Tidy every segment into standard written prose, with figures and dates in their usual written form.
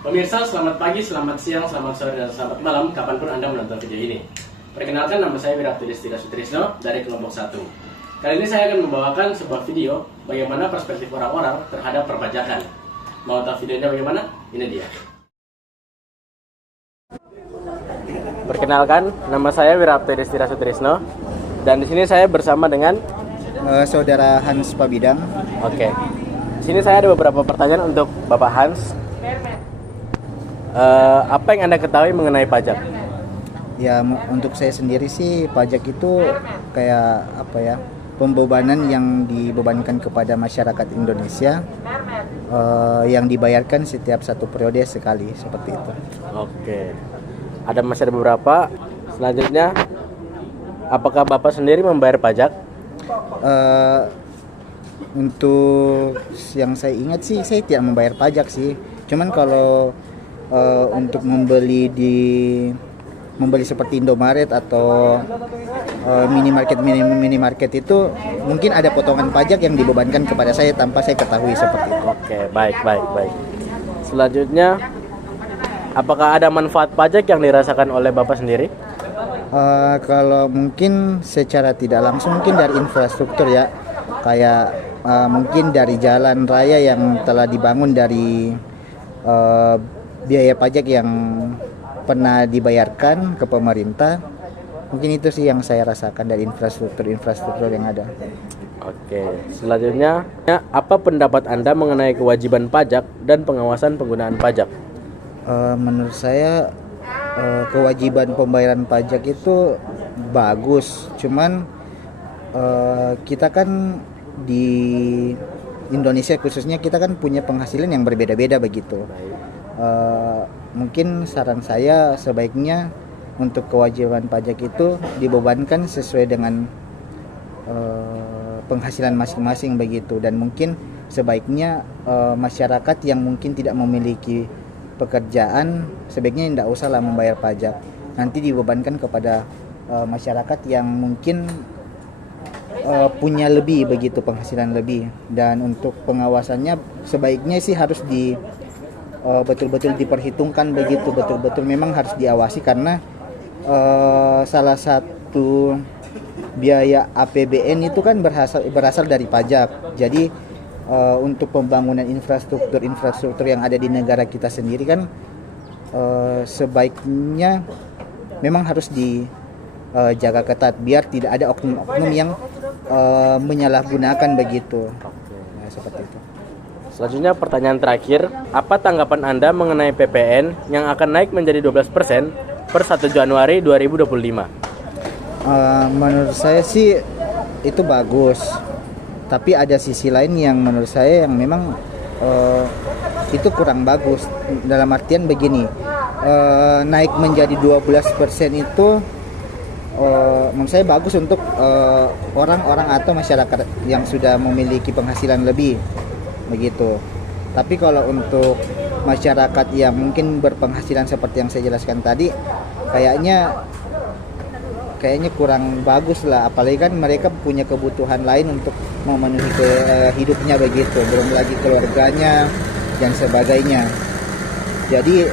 Pemirsa, selamat pagi, selamat siang, selamat sore, dan selamat malam kapanpun Anda menonton video ini. Perkenalkan, nama saya Wiraptudistira Sutrisno dari kelompok 1. Kali ini saya akan membawakan sebuah video bagaimana perspektif orang-orang terhadap perpajakan. Mau tahu videonya bagaimana? Ini dia. Perkenalkan, nama saya Wiraptudistira Sutrisno dan di sini saya bersama dengan Saudara Hans Pabidang. Oke. Di sini saya ada beberapa pertanyaan untuk Bapak Hans. Apa yang Anda ketahui mengenai pajak? Ya, untuk saya sendiri sih pajak itu kayak apa ya, pembebanan yang dibebankan kepada masyarakat Indonesia yang dibayarkan setiap satu periode sekali, seperti itu. Oke. Masih ada beberapa. Selanjutnya, apakah Bapak sendiri membayar pajak? Untuk yang saya ingat sih saya tidak membayar pajak sih. Cuman kalau untuk membeli seperti Indomaret atau minimarket itu mungkin ada potongan pajak yang dibebankan kepada saya tanpa saya ketahui, seperti itu. Oke, baik. Selanjutnya, apakah ada manfaat pajak yang dirasakan oleh Bapak sendiri? Kalau mungkin secara tidak langsung mungkin dari infrastruktur ya, kayak mungkin dari jalan raya yang telah dibangun dari biaya pajak yang pernah dibayarkan ke pemerintah. Mungkin itu sih yang saya rasakan dari infrastruktur yang ada. Oke, selanjutnya, apa pendapat Anda mengenai kewajiban pajak dan pengawasan penggunaan pajak? Menurut saya kewajiban pembayaran pajak itu bagus, cuman kita kan di Indonesia khususnya kita kan punya penghasilan yang berbeda-beda begitu. Mungkin saran saya sebaiknya untuk kewajiban pajak itu dibebankan sesuai dengan penghasilan masing-masing begitu, dan mungkin sebaiknya masyarakat yang mungkin tidak memiliki pekerjaan sebaiknya tidak usahlah membayar pajak, nanti dibebankan kepada masyarakat yang mungkin punya lebih begitu, penghasilan lebih. Dan untuk pengawasannya sebaiknya sih harus betul-betul diperhitungkan begitu, betul-betul memang harus diawasi, karena salah satu biaya APBN itu kan berasal dari pajak. Jadi untuk pembangunan infrastruktur yang ada di negara kita sendiri kan sebaiknya memang harus dijaga ketat biar tidak ada oknum-oknum yang menyalahgunakan begitu. Nah, seperti itu. Selanjutnya, pertanyaan terakhir, apa tanggapan Anda mengenai PPN yang akan naik menjadi 12% per 1 Januari 2025? Menurut saya sih itu bagus, tapi ada sisi lain yang menurut saya yang memang itu kurang bagus. Dalam artian begini, naik menjadi 12% itu menurut saya bagus untuk orang-orang atau masyarakat yang sudah memiliki penghasilan lebih begitu. Tapi kalau untuk masyarakat yang mungkin berpenghasilan seperti yang saya jelaskan tadi, kayaknya kurang bagus lah, apalagi kan mereka punya kebutuhan lain untuk memenuhi hidupnya begitu, belum lagi keluarganya dan sebagainya. Jadi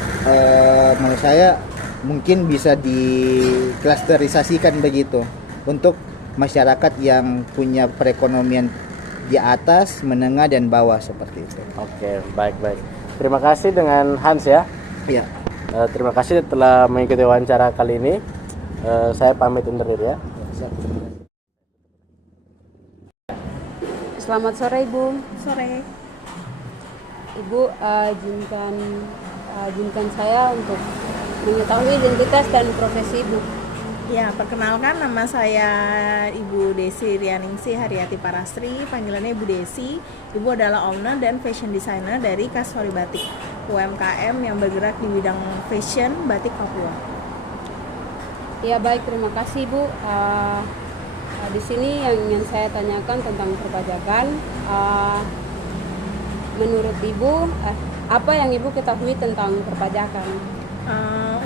menurut saya mungkin bisa diklasterisasikan begitu untuk masyarakat yang punya perekonomian di atas, menengah, dan bawah, seperti itu. Oke, baik. Terima kasih dengan Hans ya. Iya. Terima kasih telah mengikuti wawancara kali ini. Saya pamit undur diri ya. Selamat sore Ibu. Sore. Ibu, izinkan saya untuk mengetahui identitas dan profesi Ibu. Ya, perkenalkan, nama saya Ibu Desi Rianingsih Haryati Parasri, panggilannya Ibu Desi. Ibu adalah owner dan fashion designer dari Kasuari Batik, UMKM yang bergerak di bidang fashion batik Papua. Ya baik, terima kasih Ibu. Di sini yang ingin saya tanyakan tentang perpajakan. Menurut Ibu, apa yang Ibu ketahui tentang perpajakan?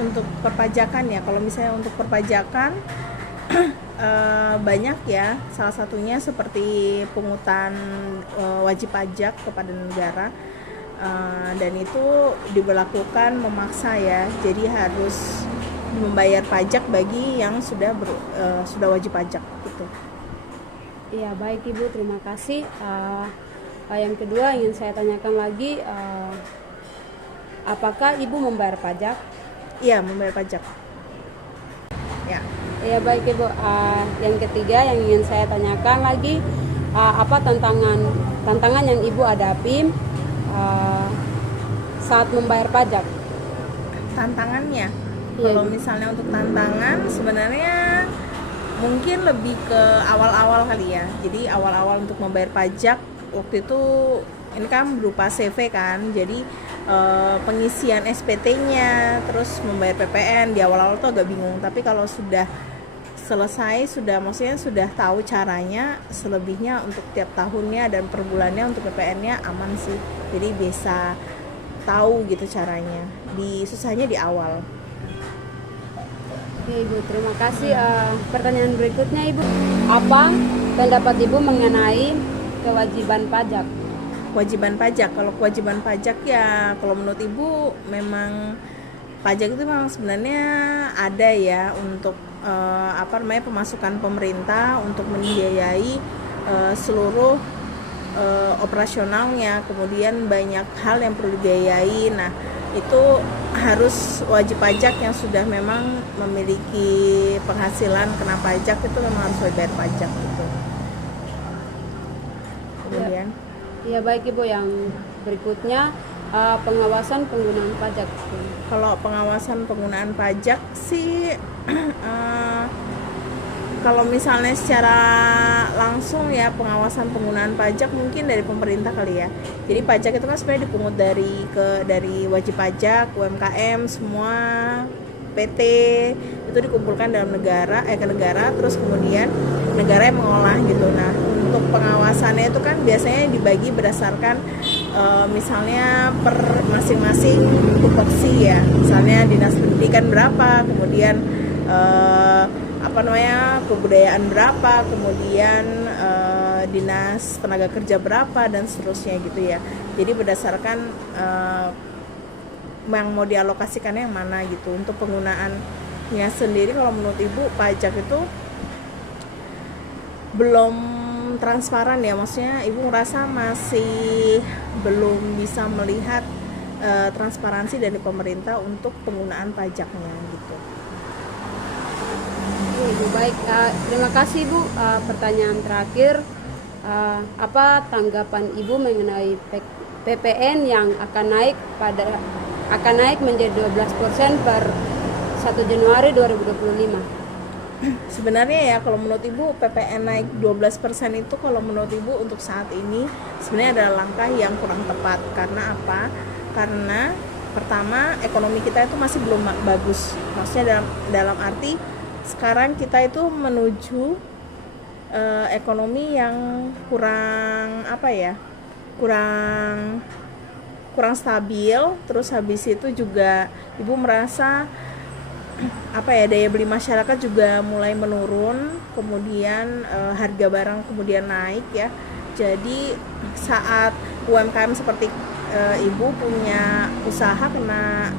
Untuk perpajakan ya, kalau misalnya untuk perpajakan banyak ya, salah satunya seperti pungutan wajib pajak kepada negara. dan itu diberlakukan memaksa ya, jadi harus membayar pajak bagi yang sudah wajib pajak gitu. Iya, baik Ibu, terima kasih. Yang kedua ingin saya tanyakan lagi, apakah Ibu membayar pajak? Iya, membayar pajak. Ya. Iya, baik Ibu. Yang ketiga yang ingin saya tanyakan lagi, apa tantangan yang Ibu hadapi saat membayar pajak? Tantangannya, Iya, kalau Ibu. misalnya untuk tantangan sebenarnya mungkin lebih ke awal-awal kali ya. Jadi awal-awal untuk membayar pajak waktu itu ini kan berupa CV kan, jadi pengisian SPT-nya, terus membayar PPN di awal-awal tuh agak bingung. Tapi kalau sudah selesai, maksudnya sudah tahu caranya, selebihnya untuk tiap tahunnya dan per bulannya untuk PPN-nya aman sih. Jadi bisa tahu gitu caranya. Susahnya di awal. Oke Ibu, terima kasih. Pertanyaan berikutnya Ibu, apa pendapat Ibu mengenai kewajiban pajak? Kewajiban pajak, kalau kewajiban pajak ya kalau menurut Ibu memang pajak itu memang sebenarnya ada ya untuk pemasukan pemerintah untuk membiayai seluruh operasionalnya, kemudian banyak hal yang perlu dibiayai. Nah, itu harus wajib pajak yang sudah memang memiliki penghasilan kena pajak itu memang harus bayar pajak gitu. Kemudian Ya baik Ibu, yang berikutnya pengawasan penggunaan pajak. kalau pengawasan penggunaan pajak sih kalau misalnya secara langsung ya pengawasan penggunaan pajak mungkin dari pemerintah kali ya. Jadi pajak itu kan sebenarnya dipungut dari wajib pajak, UMKM, semua PT itu dikumpulkan dalam ke negara, terus kemudian negara yang mengolah gitu. Nah, untuk pengawasannya itu kan biasanya dibagi berdasarkan misalnya per masing-masing tupoksi ya. Misalnya dinas pendidikan berapa, kemudian kebudayaan berapa, kemudian dinas tenaga kerja berapa dan seterusnya gitu ya. Jadi berdasarkan yang mau dialokasikannya yang mana gitu. Untuk penggunaannya sendiri kalau menurut Ibu pajak itu belum transparan ya, maksudnya Ibu ngerasa masih belum bisa melihat transparansi dari pemerintah untuk penggunaan pajaknya gitu. Ibu, baik, terima kasih Bu. Pertanyaan terakhir, apa tanggapan Ibu mengenai PPN yang akan naik menjadi 12% per 1 Januari 2025? Sebenarnya ya kalau menurut Ibu PPN naik 12% itu kalau menurut Ibu untuk saat ini sebenarnya adalah langkah yang kurang tepat. Karena apa? Karena pertama ekonomi kita itu masih belum bagus. Maksudnya dalam arti sekarang kita itu menuju ekonomi yang kurang kurang stabil. Terus habis itu juga Ibu merasa daya beli masyarakat juga mulai menurun, kemudian harga barang kemudian naik ya. Jadi saat UMKM seperti Ibu punya usaha kena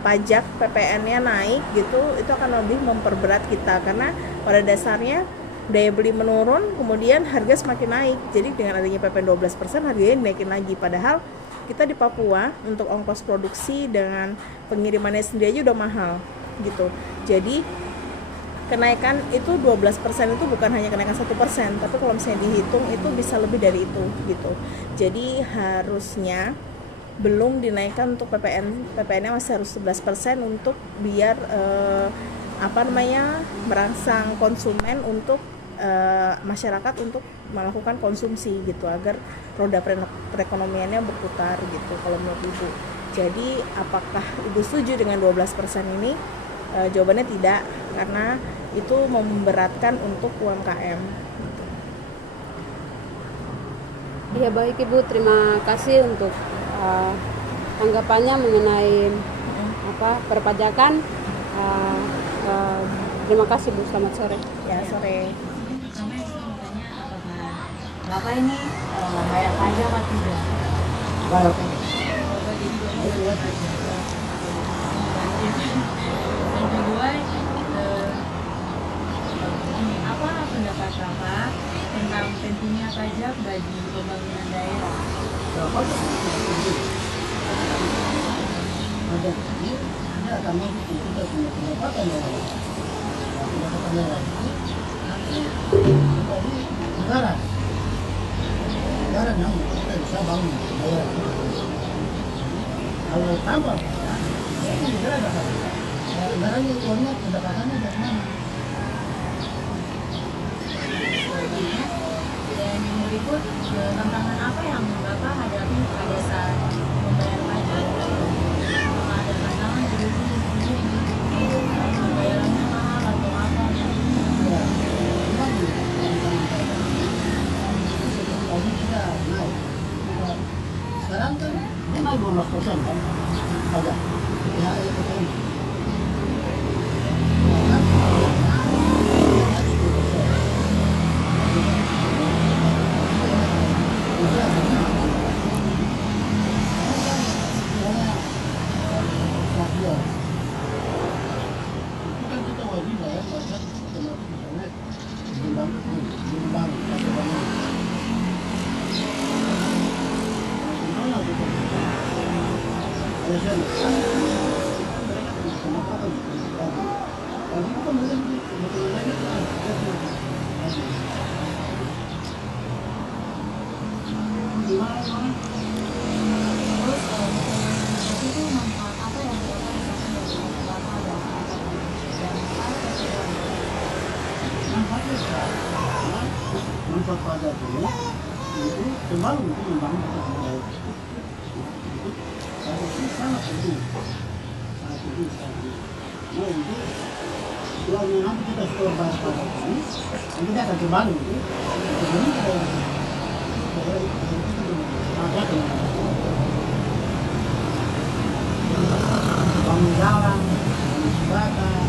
pajak PPN-nya naik gitu, itu akan lebih memperberat kita karena pada dasarnya daya beli menurun, kemudian harga semakin naik. Jadi dengan adanya PPN 12% harganya dinaikin lagi, padahal kita di Papua untuk ongkos produksi dengan pengirimannya sendiri aja udah mahal gitu. Jadi kenaikan itu 12% itu bukan hanya kenaikan 1%, tapi kalau misalnya dihitung itu bisa lebih dari itu gitu. Jadi harusnya belum dinaikkan untuk PPN-nya masih harus 11% untuk biar merangsang konsumen untuk masyarakat untuk melakukan konsumsi gitu agar roda perekonomiannya berputar gitu kalau menurut Ibu. Jadi apakah Ibu setuju dengan 12% ini? Jawabannya tidak, karena itu memberatkan untuk UMKM. Iya baik Ibu, terima kasih untuk tanggapannya mengenai perpajakan. Terima kasih Bu, selamat sore. Ya, sore. Bapak ini bayar pajak atau tidak? Yang kedua, apa pendapat Bapak tentang pentingnya pajak bagi pembangunan daerah? Pajak ini ada karena kita punya pendapatan daerah. Pendapatan daerah itu dari negara. Negara yang kita bisa bangun daerah. Kalau tanpa pajak, itu negara dapat. Negaranya uangnya pendapatannya dari mana? Dan yang berikut, tantangan apa yang Bapak hadapi pada saat membayar pajak? Apakah ada tantangan begitu pembayarannya mahal atau apa? Ya, memang tadi kita naik. Sekarang kan memang 12% kan pajak. Ya, itu kan. Terus, itu manfaat apa yang Bapak rasakan dari Bapak dan Manfaat pajak ini itu membangun kita kembali. Itu sangat penting. Sangat penting sekali. Nah, itu uang yang nanti kita setor bayar pajak ini, nanti dia akan kembali itu. Jadi kita pajak bangun jalan, bangun jembatan,